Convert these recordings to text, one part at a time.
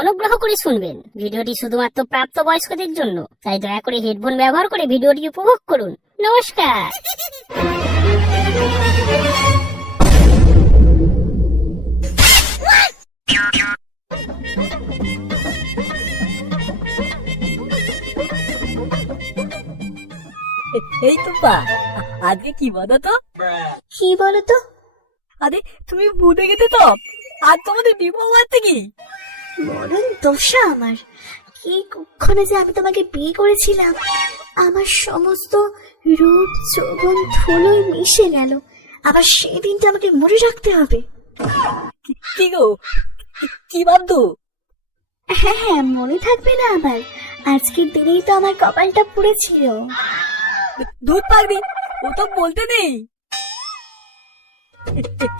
অনুগ্রহ করে শুনবেন, ভিডিওটি শুধুমাত্র প্রাপ্তবয়স্কদের জন্য, তাই দয়া করে হেডফোন ব্যবহার করে ভিডিওটি উপভোগ করুন। নমস্কার। এই তো পা, আজকে কি বলো তো? কি বলো তো? আরে তুমি ভুলে গেছো তো, আজ তোমাদের বিবাহ বার্ষিকী কি? মরণ দোষা আমার, কি কুক্ষণে যে আমি তোমাকে বিয়ে করেছিলাম, আমার সমস্ত রূপ যৌবন ধুলোয় মিশে গেল। আবার সেই দিনটা আমাকে মনে রাখতে হবে। কি গো, কি ভাবতো? হ্যাঁ হ্যাঁ, মনে থাকবে না আবার? আজকের দিনেই তো আমার কপালটা পুড়েছিল। দুধ পাগড়ি, ও তো বলতে নেই।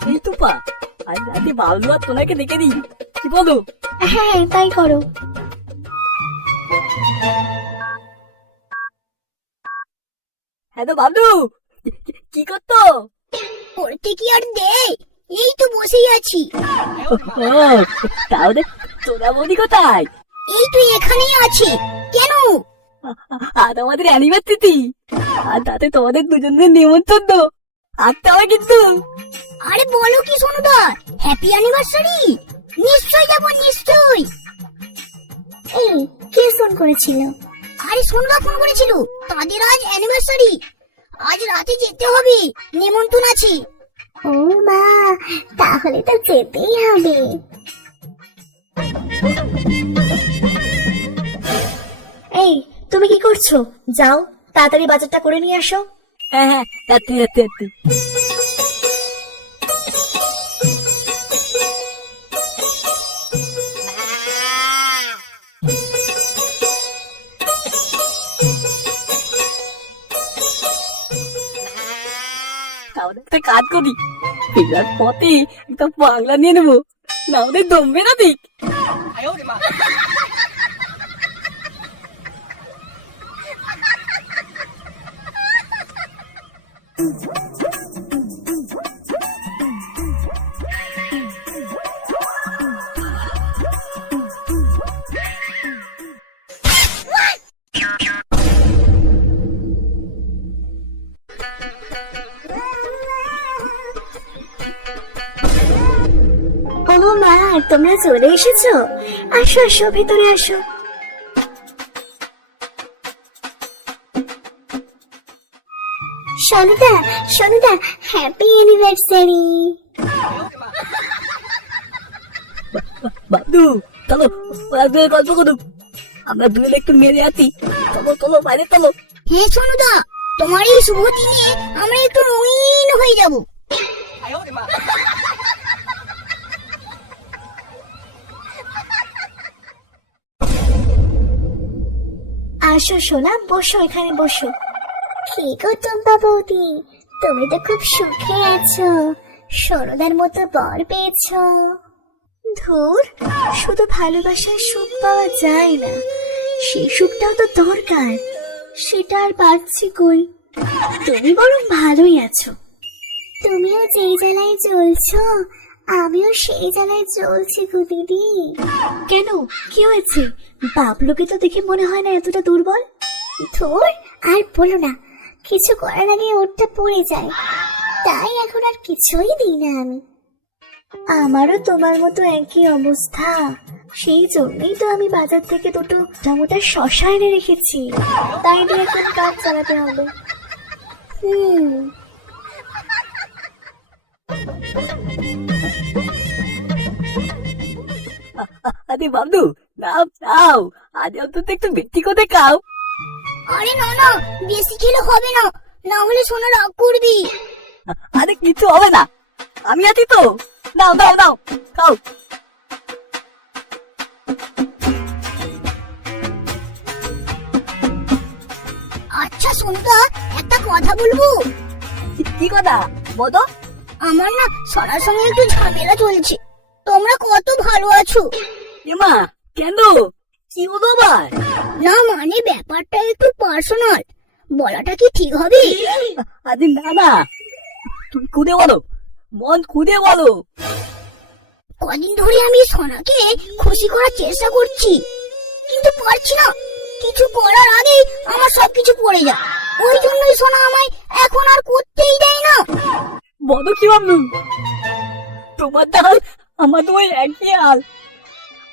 এই তো পা, আজ রাতে বাবলু আর তোনাকে দেখে দিই, কি বলো? হ্যাঁ তাই করো। হ্যাঁ তো বাবলু, কি করতো? করতে কি আর দে, এই তো বসেই আছি। ও, তাহলে তোরা বলি কোথায়? এই তো এখানেই আছি। কেন? আজ আমাদের অ্যানিভার্সারি, আর তাতে তোমাদের দুজনের নিমন্ত্রণ তো, আসতে হবে কিন্তু। আরে বলো কি সোনুদা, হ্যাপি অ্যানিভার্সারি! নিশ্চয়ই যাবো, নিশ্চয়ই। এই, কে ফোন করেছিল? আরে সোনুদা ফোন করেছিল, তাদের আজ অ্যানিভার্সারি, আজ রাতে যেতে হবে, নিমন্ত্রণ আছে। ও মা, তাহলে তো যেতেই হবে। এই, তুমি কি করছো? যাও তাড়াতাড়ি বাজারটা করে নিয়ে আসো। হ্যাঁ হ্যাঁ, যাচ্ছি যাচ্ছি যাচ্ছি। তাহলে একটা কাজ করি, ফেরার পথে একটা বাংলা নিয়ে নেবো, না ওদের দমবে না ঠিক। ও মা, তোমরা চলে এসেছো? আসো আসো, ভেতরে আসো। সোনুদা, সোনুদা, হ্যাপি অ্যানিভার্সারি। বাবলু, চলো ওরা দুয়ে গল্প করুক, আমরা দুয়ে একটু মেরে আছি। চলো চলো, বাইরে চলো। হ্যাঁ সোনুদা, তোমার এই শুভ দিনে আমরা একটু রঙিন হয়ে যাব। আসো সোনা, বসো, এখানে বসো। কি গো টুম্পা বৌদি, তুমি তো খুব সুখে আছো, সোনুদার মতো বর পেয়েছো। ধুর, শুধু ভালোবাসার সুখ পাওয়া যায় না, সেই সুখটাও তো দরকার, সেটা আর পাচ্ছি কই। তুমি বরং ভালোই আছো। তুমিও যেই জ্বালায় জ্বলছো, আমিও সেই জ্বালায় জ্বলছি গো দিদি। কেন, কি হয়েছে? বাবলুকে তো দেখে মনে হয় না এতটা দুর্বল। ধুর, আর বলো না, কিছু করার আগে ওরটা পড়ে যায়, তাই এখন আর কিছুই দিই না আমি। আমারও তোমার মতো একই অবস্থা, সেই জন্যই তো আমি বাজার থেকে দুটো মোটা শশা এনে রেখেছি, তাই দিয়ে এখন কাজ চালাতে হবে। আরে বাবলু, নাও নাও, আজ অন্তত একটু বেশি করে খাও। আরে না না, বেশি খেলে হবে না, না হলে সোনা রাগ করবি। আরে কিছু হবে না, আমি আছি তো। নাও নাও নাও, খাও। আচ্ছা সোনুদা, একটা কথা বলবো। কি কথা বলো? আমার না সোনার সঙ্গে একটু ঝামেলা চলছে, তোমরা কত ভালো আছো। এমা, কেন, কি হলো আবার? না মানে ব্যাপারটা একটু পার্সোনাল, বলাটা কি ঠিক হবে? আরে না না, তুমি খুদে বলো, মন খুদে বলো। কদিন ধরে আমি সোনাকে খুশি করার চেষ্টা করছি, কিন্তু পারছি না। কিছু করার আগেই আমার সবকিছু পড়ে যায়। ওই জন্যই সোনা আমায় এখন আর করতেই দেয় না। বলো কি বাবলু, তোমার দাল আমার তো ওই একই হাল।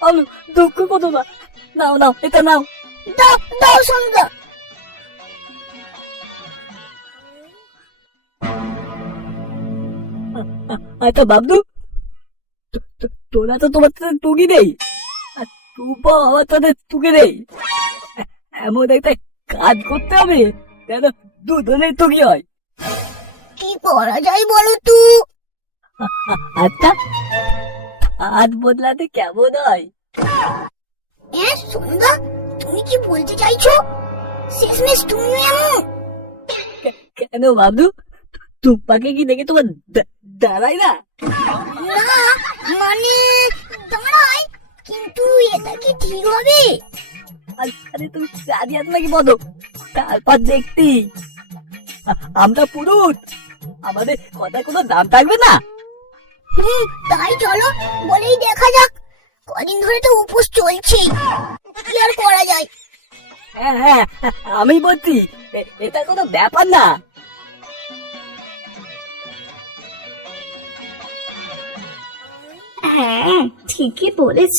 বাবলু দুঃখ কত না, নাও নাও এটা নাও। দাও দাও সোনা। আচ্ছা বাবলু, তোরা তো তোমার সাথে টুকি নেই, আর টুপা আমার সাথে টুকে নেই। এমন একটা কাজ করতে হবে যেন দুজনেই টুকি হয়। কি করা যায় বলো তো? আচ্ছা, হাত বদলাতে কেমন হয়? সন্ধ্যা, তুমি কি বলতে চাইছো? শেষমেশ তুমিও এমন? কেন বাবলু, টুম্পাকে কি দেখে তোমার দাঁড়ায় না? না মানে দাঁড়ায়, কিন্তু এটা কি ঠিক হবে? আরে তুমি রাজি আছো নাকি বলো, তারপর দেখতি। আমরা পুরুষ, আমাদের কথা কোনো দাম থাকবে না। তাই চলো, বলেই দেখা যাক। কদিন ধরে তো উপোস চলছে, কি আর করা যায়। হ্যাঁ হ্যাঁ, আমি বলছি এটা কোনো ব্যাপার না। হ্যাঁ ঠিকই বলেছ।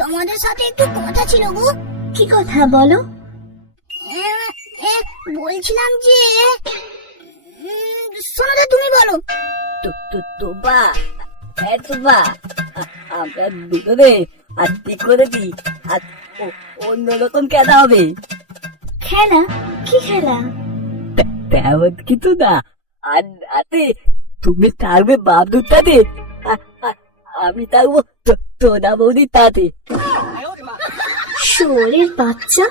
তোমাদের সাথে একটু কথা ছিল গো। কি কথা বলো? বলছিলাম যে শোনো তো, তুমি বলো। তোবা তোবা, আমরা দুজনে আর ঠিক করে দিই, আর অন্যরকম খেলা হবে। খেলা? কি খেলা? তেমন কিছু না, আর রাতে তুমি থাকবে বাবলুর সাথে, আমি থাকবো তোরা বৌদির সাথে। শোরের বাচ্চা,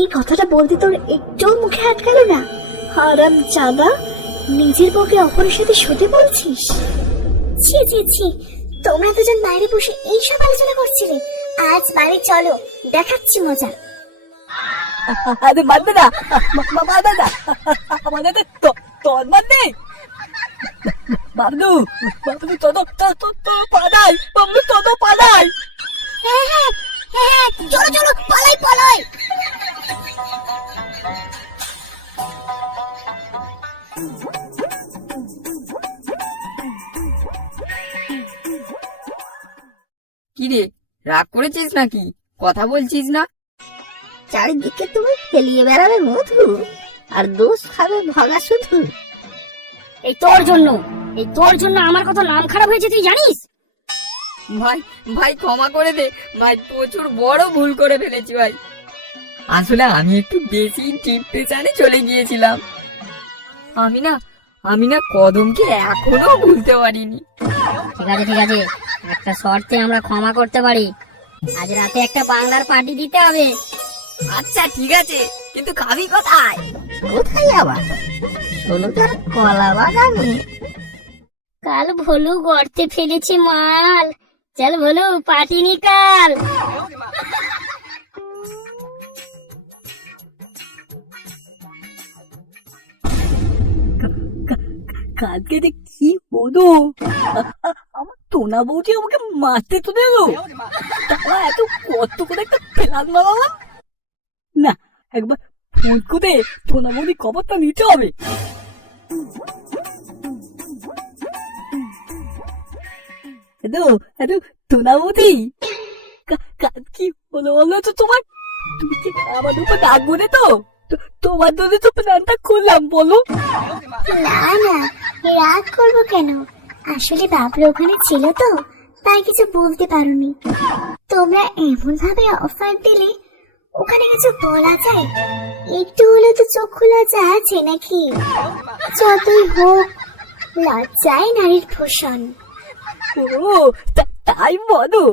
এই কথাটা বলতে তোর একটু মুখে আটকালো না? হারাম জাদা, নিজের বউকে অপরের সাথে শুতে বলছিস? ছি ছি ছি, তোমরা দুজন বাইরে বসে এইসব আলোচনা করছিলে। আজ বাড়ি চলো, দেখাচ্ছি মজা। আরে মারবে না, মারবে না, আমাদের তোর মারবে। বাবলু, বাবলু তো পালাই, বাবলু তো পালাই। হ্যাঁ হ্যাঁ হ্যাঁ, চলো চলো, পালাই পালাই। কিরে, রাগ করেছিস নাকি? কথা বলছিস না? চারিদিকে তুমি ফেলিয়ে বেড়াবে মধু, আর দোষ খাবে ভগা শুধু। এই তোর জন্য আমার কত নাম খারাপ হয়েছে তুই জানিস? ভাই ভাই ক্ষমা করে দে ভাই, প্রচুর বড় ভুল করে ফেলেছি ভাই। আসলে আমি একটু বেশি ডিপ্রেশনে চলে গিয়েছিলাম। আমি না কদমকে এখনো ভুলতে পারিনি। ঠিক আছে, একটা শর্তে আমরা ক্ষমা করতে পারি। আজ রাতে একটা বাংলার পার্টি দিতে হবে। আচ্ছা ঠিক আছে, কিন্তু খাবি কোথায়? কোথায় আবার? ষোলোটার কলা বাগানে। কাল ভোলু গর্তে ফেলেছে মাল, চল ভোলু পার্টি নিকাল। কালকে যে কি হলো, আমার টোনা বউটি আমাকে মারতে তো দিল, তারা এত কত করে একটা ফেলান মারালাম না। একবার ফোন করে টোনা বউটি খবরটা নিতে হবে। টোনা বৌদি, কাল কি হলো বলো তো তোমার? তুমি কি আমার উপর রাগ বলে তো তোমার জন্য তো প্ল্যানটা করলাম, বলো। না না, রাগ করবো কেন? আসলে বাবলু ওখানে ছিল তো, তাই কিছু বলতে পারোনি। তোমরা এমন ভাবে অফার দিলে ওখানে কিছু বলা যায়? একটু হলেও তো চক্ষু লজ্জা আছে নাকি? যতই হোক, লজ্জায় নারীর ভূষণ। ও তাই বলো,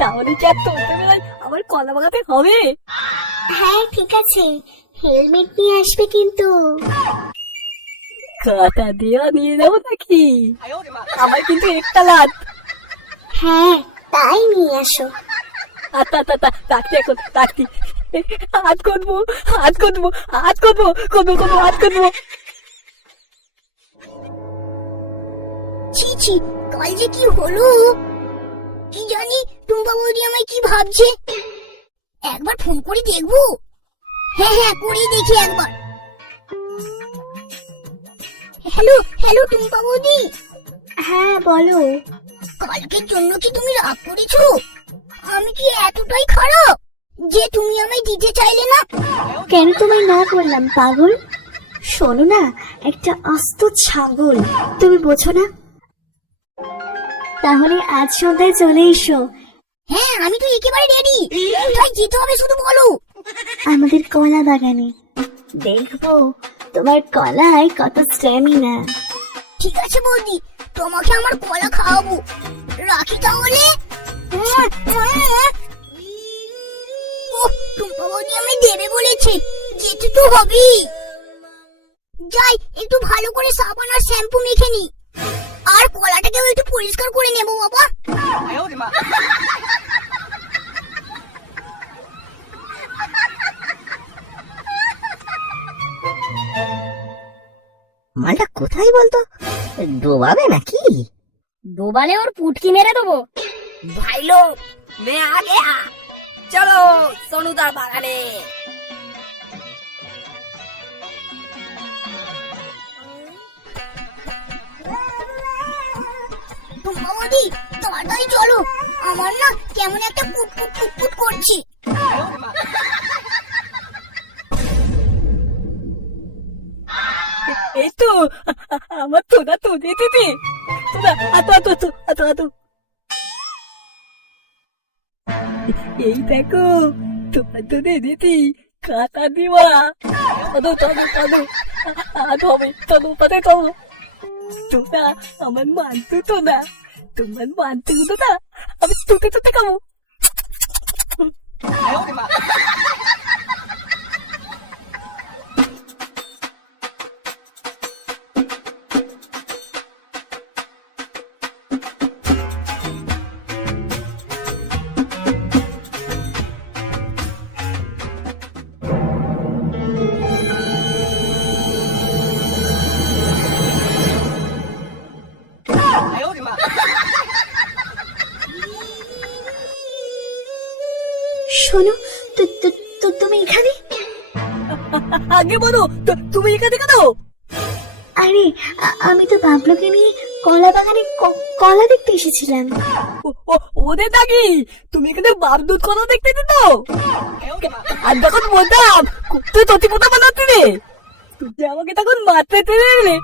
তাহলে কি আর তোলতে বেলায় আমার কলা বাগাতে হবে? হ্যাঁ ঠিক আছে, হেলমেট নিয়ে আসবে কিন্তু। কাটা দিয়ে নিয়ে যাবো নাকি? আমার কিন্তু একটা লাত। হ্যাঁ তাই নিয়ে আসো। আচ্ছা রাখছি, এখন রাখছি। হাত করবো, হাত করবো, হাত করবো, করবো, করবো, হাত করবো। হ্যাঁ হ্যাঁ হ্যাঁ, চলো চলো, পালাই পালাই। হাত করবো, হাত করবো, হাত করবো, করবো, করবো, হাত করবো। হ্যাঁ হ্যাঁ হ্যাঁ, চলো চলো, পালাই পালাই। ছি ছি, কাল যে কি হলো কি জানি, টুম্পা বৌদি আমায় কি ভাবছে। একবার ফোন করে দেখবো। হ্যাঁ হ্যাঁ, করেই দেখি একবার। হ্যালো হ্যালো টুম্পা বৌদি। হ্যাঁ বলো। কালকের জন্য কি তুমি রাগ করেছো? আমি কি এতটাই খারাপ যে তুমি আমায় দিতে চাইলে না? কেন তোমায় না বললাম পাগল? শোনো না, একটা আস্ত ছাগল, তুমি বোঝো না? তাহলে আজ সন্ধ্যায় চলে এসো। হ্যাঁ, আমি তো একেবারে রেডি। কোথায় যেতে হবে শুধু বলো। আমাদের কলা বাগানে। দেখবো তোমার কলায় কত স্ট্যামিনা। ঠিক আছে বৌদি, তোমাকে আমার কলা খাওয়াবো। রাখি তাহলে। টুম্পা বৌদি আমি দেবে বলেছে, যেতে তো হবেই। যাই, একটু ভালো করে সাবান আর শ্যাম্পু মেখে নি, আর কলাটাকেও একটু পরিষ্কার করে নেবো বাবা। মালটা কোথায় বলতো? ডোবাবে নাকি? ডোবালে ওর পুটকি মেরে দেবো। ভাই লোক মে আ গয়া, চলো সোনুদার বাগানে। টুম্পা বৌদি তাড়াতাড়ি চলো, আমার না কেমন একটা কুটকুট কুটকুট করছে। এই তো আমার তোরা তো দিতে তোরা আতো এই দেখো, তোমার তো দিদি কাটা দিবা। তোরা আমার মানতো তো না, তোমার মানতে হতো না, আমি তুতে খাবো। শোনো, তুমি এখানে? আগে বলো, তুমি এখানে কেন? আরে আমি তো বাবলুকে নিয়ে কলা বাগানে কলা দেখতে এসেছিলাম। ওদের নাকি? তুমি এখানে বাবদুধ কলা দেখতে দিত? আর যখন বলতাম তুই ততি পোতা বানাতে রে, তুই আমাকে তখন মারতে দিলে,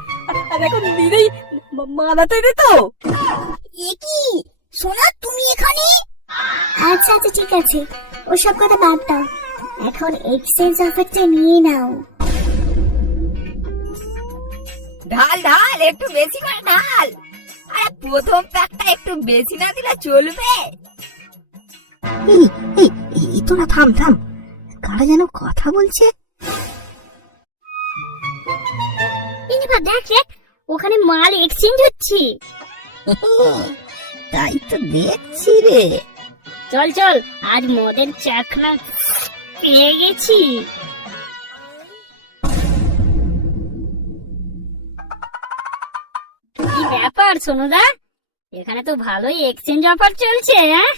আর এখন নিজেই মারাতে দিত। এ কি সোনা, তুমি এখানে? আচ্ছা আচ্ছা ঠিক আছে, ওসব কথা বাদ দাও, এখন এক্সচেঞ্জ অফারটা নিয়ে নাও। ঢাল ঢাল, একটু বেশি করে ঢাল। আরে প্রথম প্যাকটা একটু বেশি না দিলে চলবে? তোরা থাম, কারা যেন কথা বলছে। দেখ দেখ, ওখানে মাল এক্সচেঞ্জ হচ্ছে। তাই তো দেখছি রে। চল চল, আজ মদের চাকনা পেয়ে গেছি। কি ব্যাপার সোনুদা, এখানে তো ভালোই এক্সচেঞ্জ অফার চলছে। হ্যাঁ,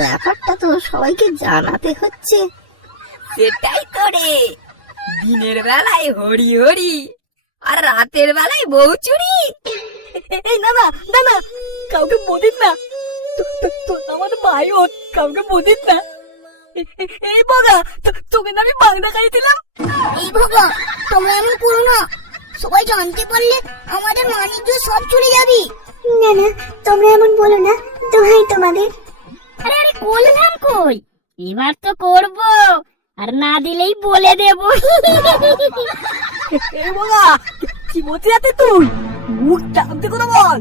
ব্যাপারটা তো সবাইকে জানাতে হচ্ছে। সেটাই তো রে, দিনের বেলায় হরি হরি আর রাতের বেলায় বউ চুরি। এই না কাউকে বলিস না, আমার ভাই ওর, কাউকে বলিস না। এই বগা, তোকে না আমি বাংলা খাইছিলাম। এই বাবা, তোমরা এমন করো না, সবাই জানতে পারলে আমাদের মানিজ্য সব চলে যাবে। না না, তোমরা এমন বলো না, দোহাই তোমাদের। আরে আরে করলাম কই, এবার তো করব, আর না দিলেই বলে দেব। এই বগা, কি বলতে যাতে তুই? মুখ টানতে করে বল,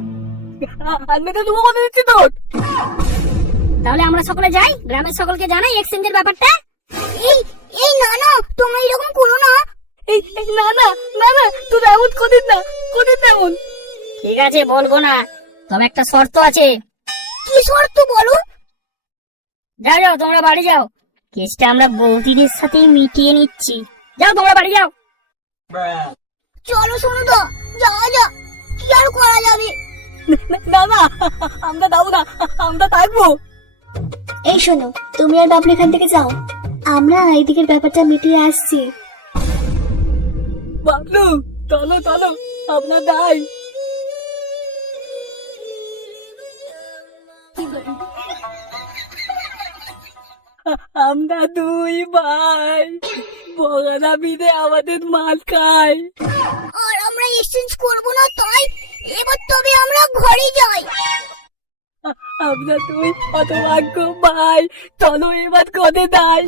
আর মেয়েটা দেবো বলে দিচ্ছি তোর। তাহলে আমরা সকলে যাই, গ্রামের সকলকে জানাই এক্সচেঞ্জের ব্যাপারটা। এই এই না না, তোমরা এরকম করো না। এই না তুই এমন করিস না এমন। ঠিক আছে, বলবো না, তবে একটা শর্ত আছে। কি শর্ত বলো? যাও যাও, তোমরা বাড়ি যাও, কেসটা আমরা বৌদিদের সাথেই মিটিয়ে নিচ্ছি। যাও তোমরা বাড়ি যাও। চলো সোনুদা, যাওয়া যাক। কি আর করা যাবে? না না, আমরা যাবো না, আমরা থাকবো। এই শোনো, তুমি আর বাবলু এখান থেকে যাও, আমরা এইদিকের ব্যাপারটা মিটিয়ে আসছি। বাবলু, চলো চলো, আমরা যাই। আমরা দুই ভাই বগানা বিদে আমাদের মাল খাই। আর আমরা এক্সচেঞ্জ করবো না, তাই এবার তবে আমরা ঘরে যাই। আমরা দুই হতভাগ্য ভাই, চলো এবার কোথায় যাই।